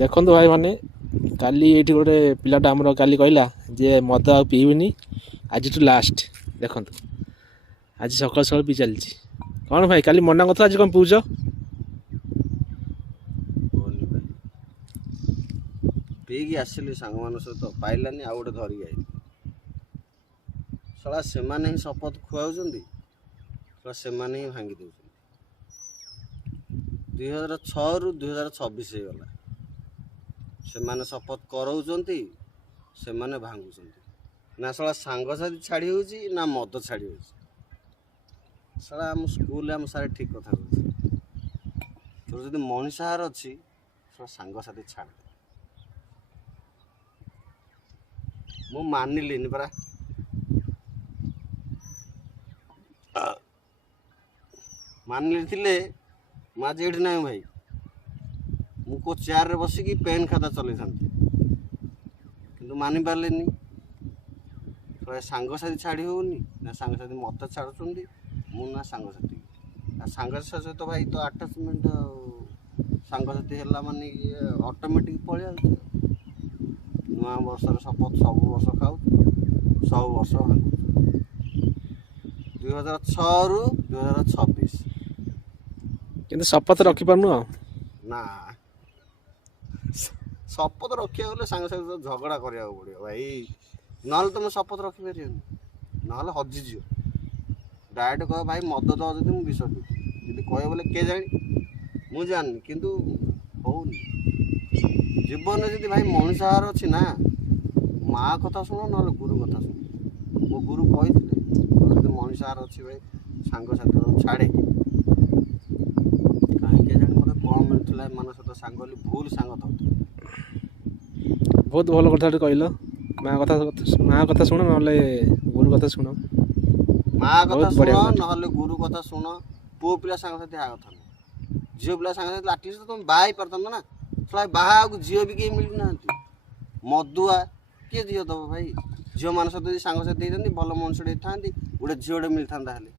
ଦେଖନ୍ତୁ ଭାଇମାନେ, କାଲି ଏଇଠି ଗୋଟେ ପିଲାଟା ଆମର କାଲି କହିଲା ଯେ ମଦ ଆଉ ପିଇବିନି, ଆଜିଠୁ ଲାଷ୍ଟ। ଦେଖନ୍ତୁ ଆଜି ସକାଳୁ ସକାଳୁ ପିଇ ଚାଲିଛି। କ'ଣ ଭାଇ କାଲି ମନା କଥା, ଆଜି କ'ଣ ପିଉଛ? କୁହନି ଭାଇ, ପିଇକି ଆସିଲି ସାଙ୍ଗମାନଙ୍କ ସହିତ, ପାଇଲାନି ଆଉ ଗୋଟେ ଧରିକି ଆଇଲି। ଶଳା ସେମାନେ ହିଁ ଶପଥ ଖୁଆଉଛନ୍ତି, ଶଳା ସେମାନେ ହିଁ ଭାଙ୍ଗି ଦେଉଛନ୍ତି। 2006ରୁ 2026 ହେଇଗଲା, ସେମାନେ ଶପଥ କରଉଛନ୍ତି, ସେମାନେ ଭାଙ୍ଗୁଛନ୍ତି। ନା ଶଳା ସାଙ୍ଗସାଥି ଛାଡ଼ି ହେଉଛି, ନା ମଦ ଛାଡ଼ି ହେଉଛି। ଶଳା ଆମ ସ୍କୁଲରେ ଆମ ସାର୍ ଠିକ୍ କଥା କହୁଛି, ତୋର ଯଦି ମଣିଷାହାର ଅଛି, ଶଳା ସାଙ୍ଗସାଥି ଛାଡ଼। ମୁଁ ମାନିଲିନି ପରା। ମାନିଲି ଥିଲେ ମୁଁ ଆଜି ଏଠି ନାହିଁ ଭାଇ। ମୁଁ କେଉଁ ଚେୟାରରେ ବସିକି ପେନ୍ ଖାତା ଚଲେଇଥାନ୍ତି, କିନ୍ତୁ ମାନି ପାରିଲିନି। ସାଙ୍ଗସାଥି ଛାଡ଼ି ହେଉନି, ନା ସାଙ୍ଗସାଥି ମତେ ଛାଡ଼ୁଛନ୍ତି, ମୁଁ ନା ସାଙ୍ଗସାଥି। ଆଉ ସାଙ୍ଗସାଥି ସହିତ ଭାଇ ତ ଆଟାଚମେଣ୍ଟ, ସାଙ୍ଗସାଥି ହେଲା ମାନେ ଇଏ ଅଟୋମେଟିକ୍ ପଳେଇ ଆସୁଛି। ନୂଆ ବର୍ଷର ଶପଥ ସବୁ ବର୍ଷ ଖାଉଛୁ, ସବୁ ବର୍ଷ ଭାଙ୍ଗୁଛୁ। 2006ରୁ 2026 କିନ୍ତୁ ଶପଥ ରଖିପାରୁନୁ ଆଉ। ନା, ଶପଥ ରଖିବାକୁ ଗଲେ ସାଙ୍ଗସାଥି ସହିତ ଝଗଡ଼ା କରିବାକୁ ପଡ଼ିବ ଭାଇ, ନହେଲେ ତୁମେ ଶପଥ ରଖିପାରିବନି, ନହେଲେ ହଜିଯିବ। ଡାଇରେକ୍ଟ କହିବ ଭାଇ ମଦ ଦେବ ଯଦି ମୁଁ ବିଷ ପିଇବି, ଯଦି କହିବ ବୋଲେ କେ ଜାଣି, ମୁଁ ଜାଣିନି, କିନ୍ତୁ ହଉନି। ଜୀବନରେ ଯଦି ଭାଇ ମଣିଷାହାର ଅଛି ନା, ମା କଥା ଶୁଣ ନହେଲେ ଗୁରୁ କଥା ଶୁଣ। ମୋ ଗୁରୁ କହିଥିଲେ, ଯଦି ମଣିଷାହାର ଅଛି ଭାଇ ସାଙ୍ଗସାଥି ଛାଡ଼େ। କାହିଁକି ଜାଣି ମୋତେ କ'ଣ ମିଳୁଥିଲା ଏମାନଙ୍କ ସହିତ ସାଙ୍ଗ ହେଲି, ଭୁଲ ସାଙ୍ଗ ଥାଉଥିଲା। ବହୁତ ଭଲ କଥାଟେ କହିଲ। ମା କଥା ଶୁଣ ନହେଲେ ଗୁରୁ କଥା ଶୁଣ। ମା କଥା ବହୁତ ଶୁଣ ବଢ଼ିଆ କଥା। ନହେଲେ ଗୁରୁ କଥା ଶୁଣ। ପୁଅ ପିଲା ସାଙ୍ଗସାଥି ଆ କଥା ନୁହଁ, ଝିଅ ପିଲା ସାଙ୍ଗସାଥି ଆଟଲିଷ୍ଟ ତୁମେ ବାହା ହେଇପାରିଥାନ୍ତ ନା। ବାହା ଆଉ ଝିଅ ବି କେହି ମିଳୁନାହାନ୍ତି। ମଦୁଆ କିଏ ଝିଅ ଦେବ ଭାଇ? ଝିଅମାନଙ୍କ ସହିତ ଯଦି ସାଙ୍ଗସାଥି ହେଇଥାନ୍ତି, ଭଲ ମଣିଷଟେ ହେଇଥାନ୍ତି, ଗୋଟେ ଝିଅଟେ ମିଳିଥାନ୍ତା ହେଲେ।